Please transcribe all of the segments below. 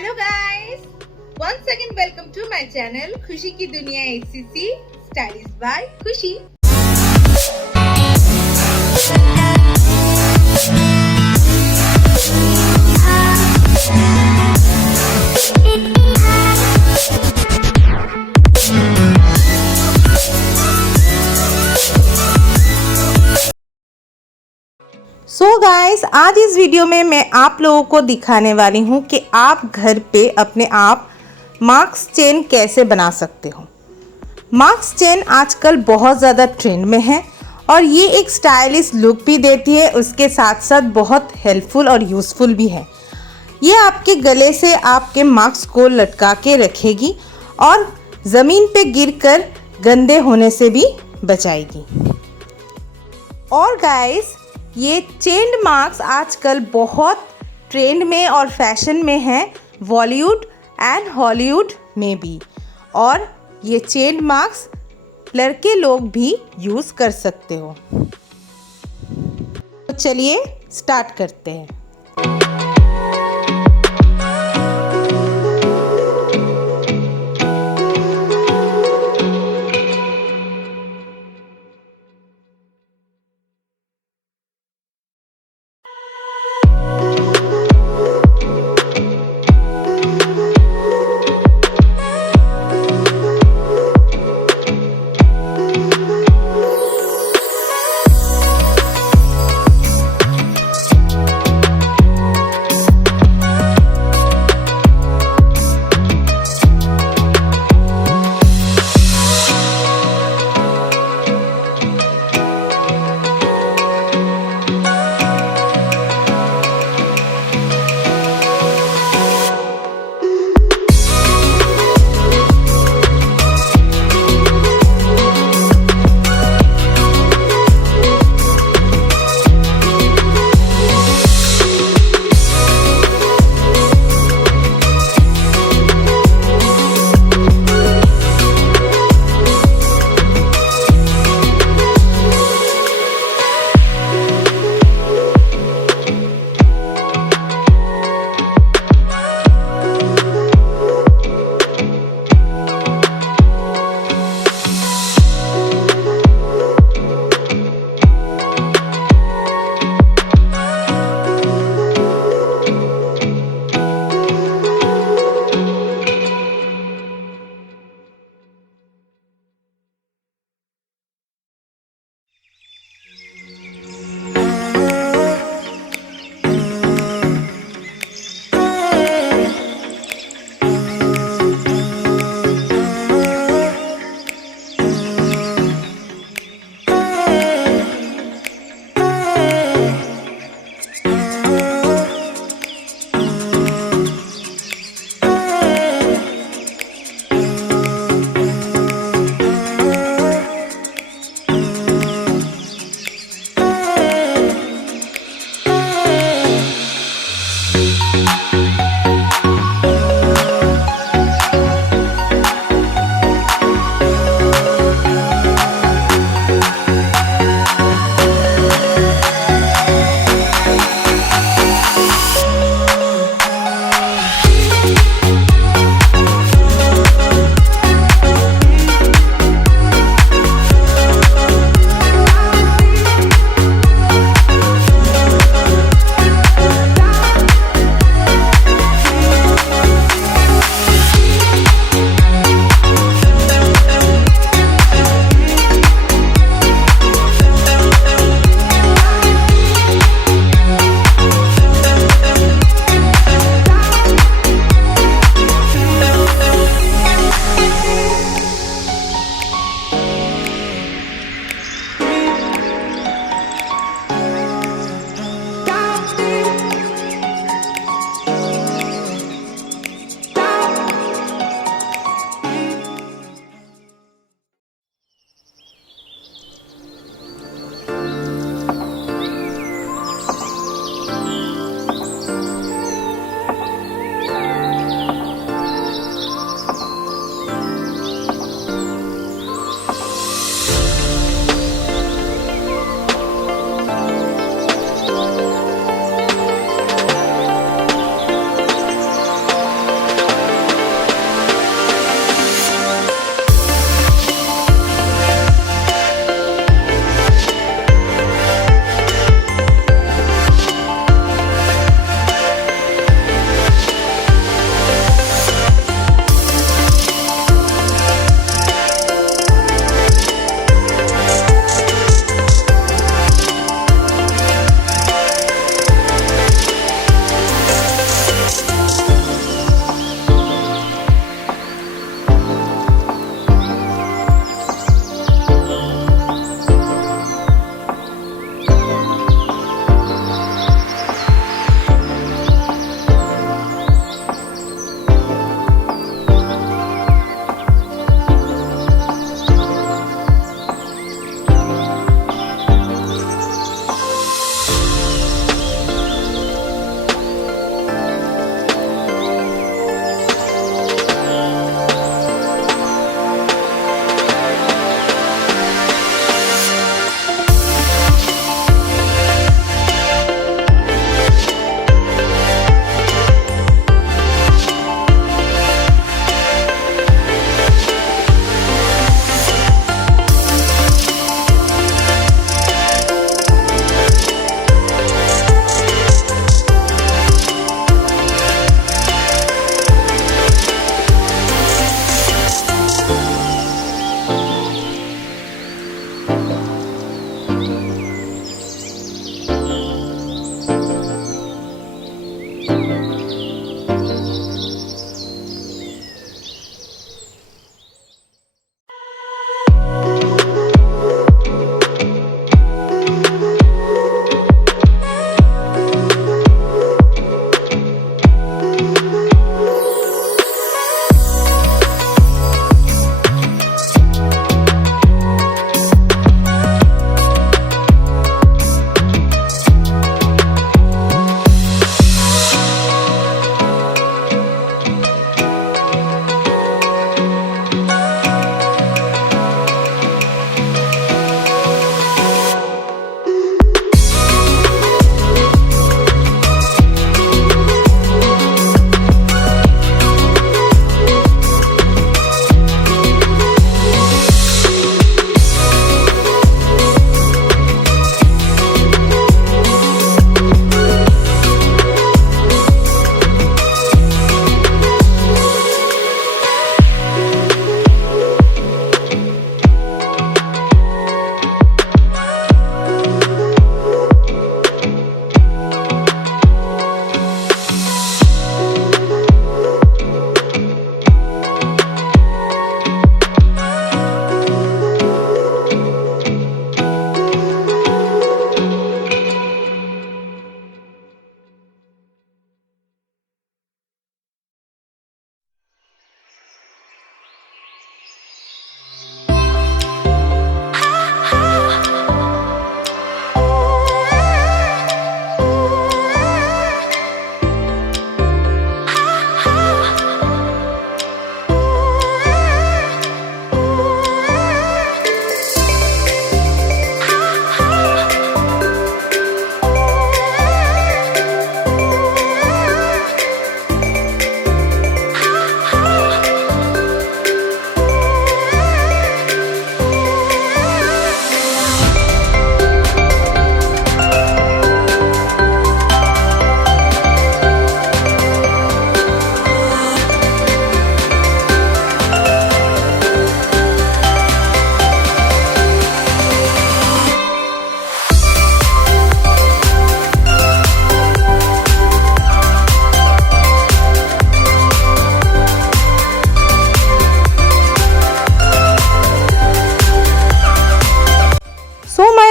Hello guys, once again welcome to my channel खुशी की दुनिया ACC स्टाइलिश बाय खुशी। सो गाइस, आज इस वीडियो में मैं आप लोगों को दिखाने वाली हूँ कि आप घर पे अपने आप मास्क चेन कैसे बना सकते हो। मास्क चेन आजकल बहुत ज़्यादा ट्रेंड में है और ये एक स्टाइलिश लुक भी देती है, उसके साथ साथ बहुत हेल्पफुल और यूज़फुल भी है। ये आपके गले से आपके मास्क को लटका के रखेगी और ज़मीन पे गिरकर गंदे होने से भी बचाएगी। और गाइस, ये चेन्ड मास्क आजकल बहुत ट्रेंड में और फैशन में है, बॉलीवुड एंड हॉलीवुड में भी। और ये चेन्ड मास्क लड़के लोग भी यूज़ कर सकते हो। तो चलिए स्टार्ट करते हैं।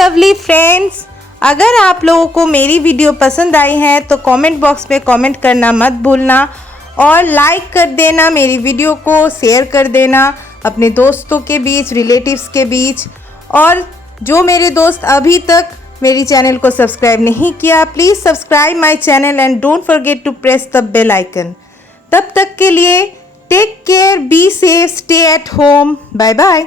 लवली फ्रेंड्स, अगर आप लोगों को मेरी वीडियो पसंद आई है तो कमेंट बॉक्स में कमेंट करना मत भूलना और लाइक कर देना, मेरी वीडियो को शेयर कर देना अपने दोस्तों के बीच, रिलेटिव्स के बीच। और जो मेरे दोस्त अभी तक मेरी चैनल को सब्सक्राइब नहीं किया, please subscribe my channel and don't forget to press the bell icon. तब तक के लिए take care, be safe, stay at home, bye bye.